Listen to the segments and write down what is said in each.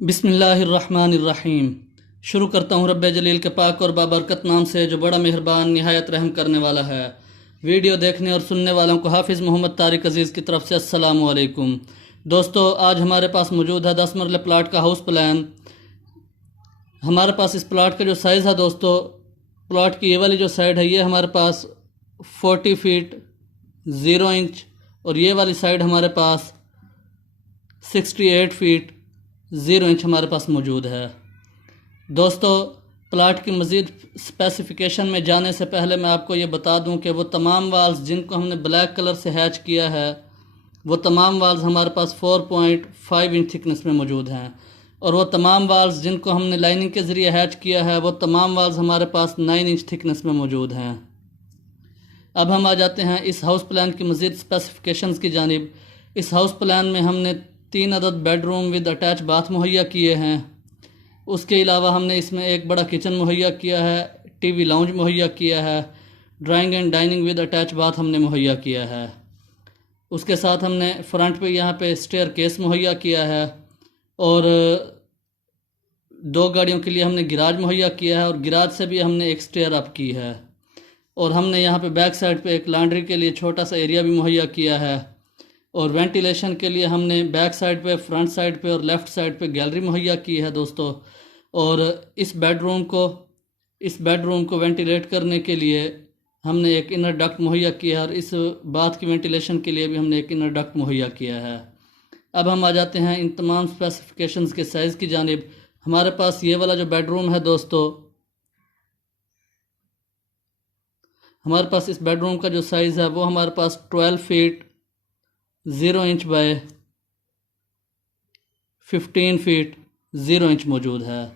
बिस्मिल्लाहिर्रहमानिर्रहीम। शुरू करता हूँ रब्बे जलील के पाक और बाबरकत नाम से जो बड़ा मेहरबान निहायत रहम करने वाला है। वीडियो देखने और सुनने वालों को हाफिज़ मोहम्मद तारिक अज़ीज़ की तरफ से अस्सलामु अलैकुम। दोस्तों, आज हमारे पास मौजूद है 10 मरले प्लाट का हाउस प्लान। हमारे पास इस प्लाट का जो साइज़ है दोस्तों, प्लाट की ये वाली जो साइड है ये हमारे पास 40 फीट 0 इंच और ये वाली साइड हमारे पास 68 फीट 0 इंच हमारे पास मौजूद है। दोस्तों, प्लाट की मज़ीद स्पेसिफ़िकेशन में जाने से पहले मैं आपको ये बता दूं कि वो तमाम वाल्स जिनको हमने ब्लैक कलर से हैच किया है वो तमाम वाल्स हमारे पास 4.5 इंच थिकनेस में मौजूद हैं, और वो तमाम वाल्स जिनको हमने लाइनिंग के ज़रिए हैच किया है वो तमाम वाल्स हमारे पास 9 इंच थिकनेस में मौजूद हैं। अब हम आ जाते हैं इस हाउस प्लान की मज़ीद स्पेसिफ़िकेशंस की जानिब। इस हाउस प्लान में हमने 3 अदद बेडरूम विद अटैच बाथ मुहैया किए हैं। उसके अलावा हमने इसमें एक बड़ा किचन मुहैया किया है, टीवी लाउंज मुहैया किया है, drawing and dining with attach bath हमने मुहैया किया है। उसके साथ हमने फ्रंट पे यहाँ पे स्टेयर केस मुहैया किया है, और 2 गाड़ियों के लिए हमने गिराज मुहैया किया है, और गिराज से भी हमने एक स्टेयर अप की है। और हमने यहाँ पे बैक साइड पे एक लॉन्ड्री के लिए छोटा सा एरिया भी मुहैया किया है, और वेंटिलेशन के लिए हमने बैक साइड पे, फ्रंट साइड पे और लेफ़्ट साइड पे गैलरी मुहैया की है दोस्तों। और इस बेडरूम को वेंटिलेट करने के लिए हमने एक इनर डक्ट मुहैया किया है, और इस बाथ की वेंटिलेशन के लिए भी हमने एक इनर डक्ट मुहैया किया है। अब हम आ जाते हैं इन तमाम स्पेसिफिकेशंस के साइज़ की जानिब। हमारे पास ये वाला जो बेडरूम है दोस्तों, हमारे पास इस बेडरूम का जो साइज़ है वो हमारे पास 12 feet 0 inch by 15 feet 0 inch मौजूद है।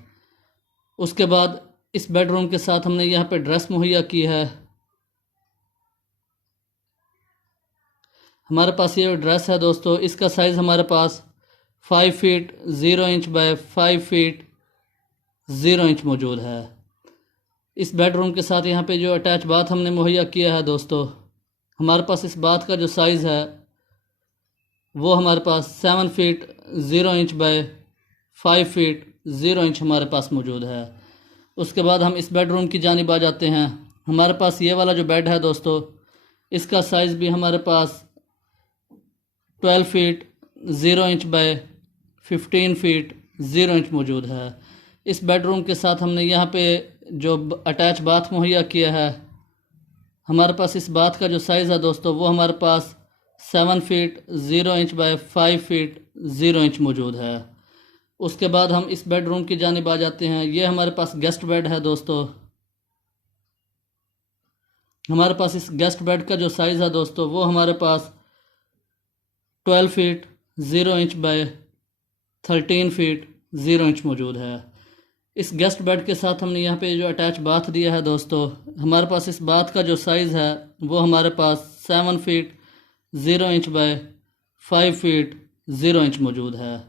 उसके बाद इस बेडरूम के साथ हमने यहाँ पे ड्रेस मुहैया की है। हमारे पास ये ड्रेस है दोस्तों, इसका साइज़ हमारे पास 5 feet 0 inch by 5 feet 0 inch मौजूद है। इस बेडरूम के साथ यहाँ पे जो अटैच बाथ हमने मुहैया किया है दोस्तों, हमारे पास इस बाथ का जो साइज़ है वो हमारे पास 7 feet 0 inch by 5 feet 0 inch हमारे पास मौजूद है। उसके बाद हम इस बेडरूम की जानिब आ जाते हैं। हमारे पास ये वाला जो बेड है दोस्तों, इसका साइज़ भी हमारे पास 12 feet 0 inch by 15 feet 0 inch मौजूद है। इस बेडरूम के साथ हमने यहाँ पे जो अटैच बाथ मुहैया किया है, हमारे पास इस बाथ का जो साइज़ है दोस्तों वो हमारे पास 7 feet 0 inch by 5 feet 0 inch मौजूद है। उसके बाद हम इस बेडरूम की जानिब आ जाते हैं। ये हमारे पास गेस्ट बेड है दोस्तों। हमारे पास इस गेस्ट बेड का जो साइज़ है दोस्तों वो हमारे पास 12 feet 0 inch by 13 feet 0 inch मौजूद है। इस गेस्ट बेड के साथ हमने यहाँ पे जो अटैच बाथ दिया है दोस्तों, हमारे पास इस बाथ का जो साइज़ है वो हमारे पास 7 feet 0 inch by 5 feet 0 inch मौजूद है।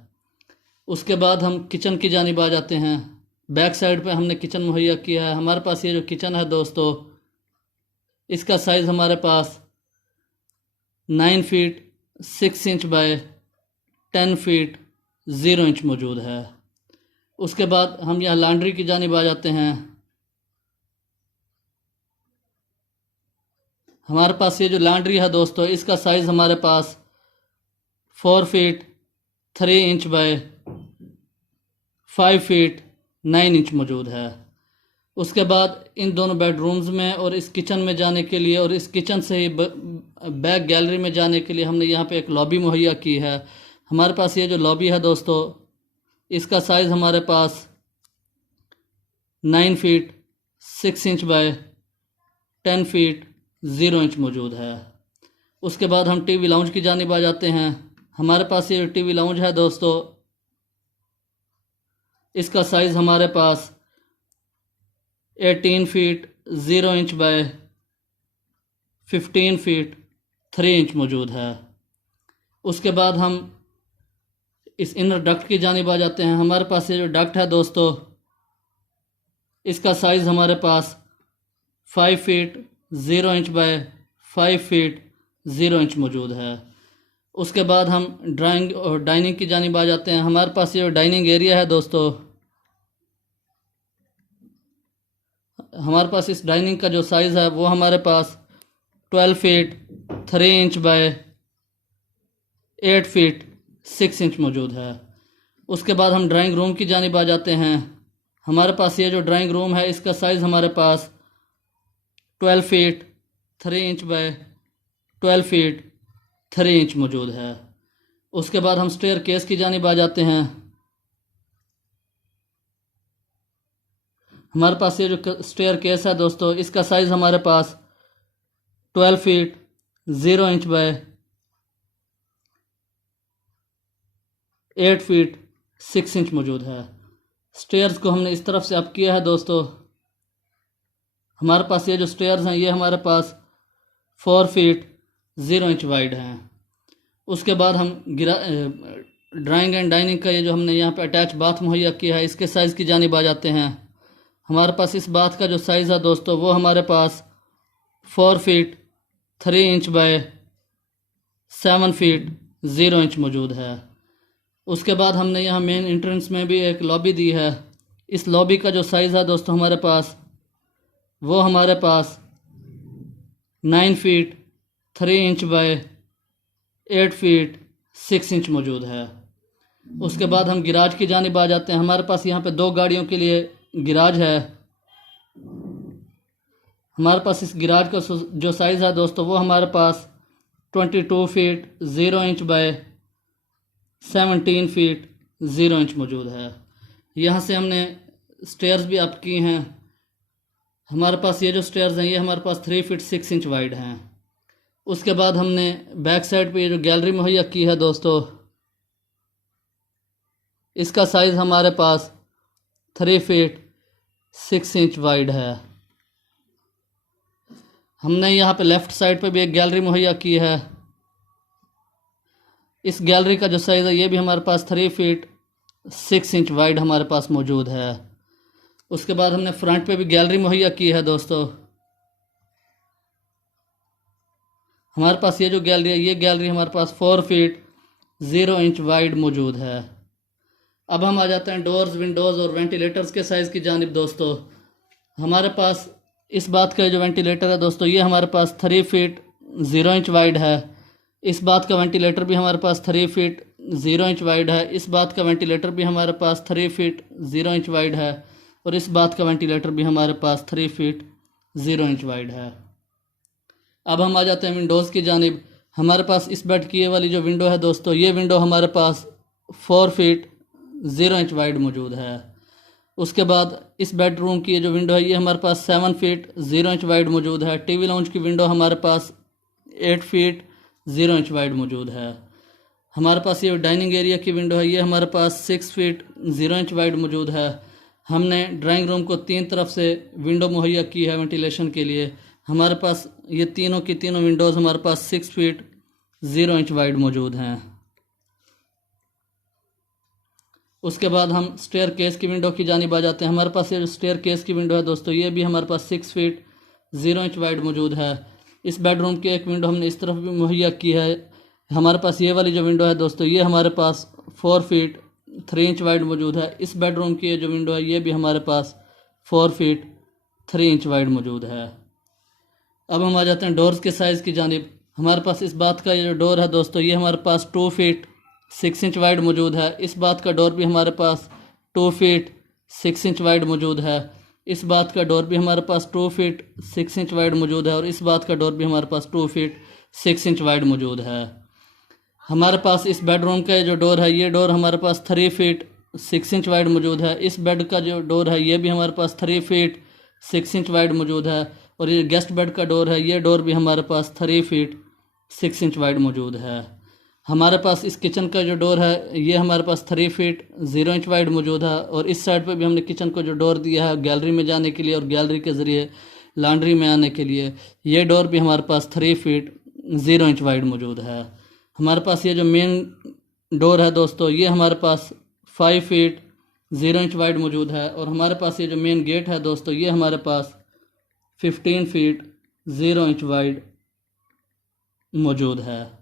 उसके बाद हम किचन की जानिब आ जाते हैं। बैक साइड पे हमने किचन मुहैया किया है। हमारे पास ये जो किचन है दोस्तों, इसका साइज़ हमारे पास 9 feet 6 inch by 10 feet 0 inch मौजूद है। उसके बाद हम यहाँ लॉन्ड्री की जानिब आ जाते हैं। हमारे पास ये जो लॉन्ड्री है दोस्तों, इसका साइज़ हमारे पास 4 feet 3 inch by 5 feet 9 inch मौजूद है। उसके बाद इन दोनों बेडरूम्स में और इस किचन में जाने के लिए, और इस किचन से ही बैक गैलरी में जाने के लिए हमने यहाँ पे एक लॉबी मुहैया की है। हमारे पास ये जो लॉबी है दोस्तों, इसका साइज़ हमारे पास 9 feet 6 inch by 10 feet 0 inch मौजूद है। उसके बाद हम टीवी लाउंज की जानिब आ जाते हैं। हमारे पास ये टीवी लाउंज है दोस्तों, इसका साइज़ हमारे पास 18 feet 0 inch by 15 feet 3 inch मौजूद है। उसके बाद हम इस इनर डक्ट की जानिब आ जाते हैं। हमारे पास ये जो डक्ट है दोस्तों, इसका साइज़ हमारे पास 5 feet 0 inch by 5 feet 0 inch मौजूद है। उसके बाद हम ड्राइंग और डाइनिंग की जानिब आ जाते हैं। हमारे पास ये डाइनिंग एरिया है दोस्तों, हमारे पास इस डाइनिंग का जो साइज़ है वो हमारे पास 12 feet 3 inch by 8 feet 6 inch मौजूद है। उसके बाद हम ड्राइंग रूम की जानिब आ जाते हैं। हमारे पास ये जो ड्राइंग रूम है इसका साइज़ हमारे पास 12 feet 3 inch by 12 feet 3 inch मौजूद है। उसके बाद हम स्टेयर केस की जानिब आ जाते हैं। हमारे पास ये जो स्टेयर केस है दोस्तों इसका साइज़ हमारे पास 12 feet 0 inch by 8 feet 6 inch मौजूद है। स्टेयर्स को हमने इस तरफ से अप किया है दोस्तों। हमारे पास ये जो स्टेयर्स हैं ये हमारे पास 4 फीट 0 इंच वाइड हैं। उसके बाद हम ड्राइंग एंड डाइनिंग का ये जो हमने यहाँ पे अटैच बाथ मुहैया किया है इसके साइज़ की जानिब आ जाते हैं। हमारे पास इस बाथ का जो साइज़ है दोस्तों वो हमारे पास 4 feet 3 inch by 7 feet 0 inch मौजूद है। उसके बाद हमने यहाँ मेन एंट्रेंस में भी एक लॉबी दी है। इस लॉबी का जो साइज़ है दोस्तों हमारे पास वो हमारे पास 9 feet 3 inch by 8 feet 6 inch मौजूद है। उसके बाद हम गिराज की जानिब आ जाते हैं। हमारे पास यहाँ पे 2 गाड़ियों के लिए गिराज है। हमारे पास इस गिराज का जो साइज़ है दोस्तों वो हमारे पास 22 feet 0 inch by 17 feet 0 inch मौजूद है। यहाँ से हमने स्टेयर्स भी अप की हैं। हमारे पास ये जो स्टेयर्स हैं ये हमारे पास 3 फीट 6 इंच वाइड हैं। उसके बाद हमने बैक साइड पे ये जो गैलरी मुहैया की है दोस्तों इसका साइज़ हमारे पास 3 फीट 6 इंच वाइड है। हमने यहाँ पे लेफ़्ट साइड पे भी एक गैलरी मुहैया की है। इस गैलरी का जो साइज़ है ये भी हमारे पास 3 फीट 6 इंच वाइड हमारे पास मौजूद है। उसके बाद हमने फ्रंट पे भी गैलरी मुहैया की है दोस्तों। हमारे पास ये जो गैलरी है ये गैलरी हमारे पास 4 फीट 0 इंच वाइड मौजूद है। अब हम आ जाते हैं डोर्स विंडोज़ और वेंटिलेटर्स के साइज़ की जानिब दोस्तों। हमारे पास इस बात का जो वेंटिलेटर है दोस्तों ये हमारे पास 3 फीट 0 इंच वाइड है। इस बात का वेंटिलेटर भी हमारे पास 3 फीट 0 इंच वाइड है। इस बात का वेंटिलेटर भी हमारे पास 3 फीट 0 इंच वाइड है और इस बात का वेंटिलेटर भी हमारे पास 3 फीट 0 इंच वाइड है। अब हम आ जाते हैं विंडोज़ की जानिब। हमारे पास इस बेड की ये वाली जो विंडो है दोस्तों ये विंडो हमारे पास 4 फीट 0 इंच वाइड मौजूद है। उसके बाद इस बेडरूम की ये जो विंडो है ये हमारे पास 7 फीट 0 इंच वाइड मौजूद है। टीवी लाउंज की विंडो हमारे पास 8 फीट 0 इंच वाइड मौजूद है। हमारे पास ये डाइनिंग एरिया की विंडो है ये हमारे पास 6 फीट 0 इंच वाइड मौजूद है। हमने ड्राइंग रूम को 3 तरफ से विंडो मुहैया की है वेंटिलेशन के लिए। हमारे पास ये तीनों की तीनों विंडोज़ हमारे पास 6 फीट 0 इंच वाइड मौजूद हैं। उसके बाद हम स्टेयर केस की विंडो की जानिब आ जाते हैं। हमारे पास ये स्टेयर केस की विंडो है दोस्तों ये भी हमारे पास 6 फीट 0 इंच वाइड मौजूद है। इस बेडरूम की एक विंडो हमने इस तरफ भी मुहैया की है। हमारे पास ये वाली जो विंडो है दोस्तों ये हमारे पास 4 फीट 3 इंच वाइड मौजूद है। इस बेडरूम की जो विंडो है ये भी हमारे पास 4 फीट 3 इंच वाइड मौजूद है। अब हम आ जाते हैं डोर्स के साइज़ की जानिब। हमारे पास इस बात का ये जो डोर है दोस्तों ये हमारे पास 2 फीट 6 इंच वाइड मौजूद है। इस बात का डोर भी हमारे पास 2 फीट 6 इंच वाइड मौजूद है। इस बात का डोर भी हमारे पास 2 फीट 6 इंच वाइड मौजूद है और इस बात का डोर भी हमारे पास 2 फीट 6 इंच वाइड मौजूद है। हमारे पास इस बेडरूम का जो डोर है ये डोर हमारे पास 3 फीट 6 इंच वाइड मौजूद है। इस बेड का जो डोर है ये भी हमारे पास 3 फीट 6 इंच वाइड मौजूद है और ये गेस्ट बेड का डोर है ये डोर भी हमारे पास 3 फीट 6 इंच वाइड मौजूद है। हमारे पास इस किचन का जो डोर है ये हमारे पास 3 फीट 0 इंच वाइड मौजूद है और इस साइड पे भी हमने किचन को जो डोर दिया है गैलरी में जाने के लिए और गैलरी के ज़रिए लॉन्ड्री में आने के लिए ये डोर भी हमारे पास 3 फीट 0 इंच वाइड मौजूद है। हमारे पास ये जो मेन डोर है दोस्तों ये हमारे पास 5 फीट 0 इंच वाइड मौजूद है और हमारे पास ये जो मेन गेट है दोस्तों ये हमारे पास 15 फीट 0 इंच वाइड मौजूद है।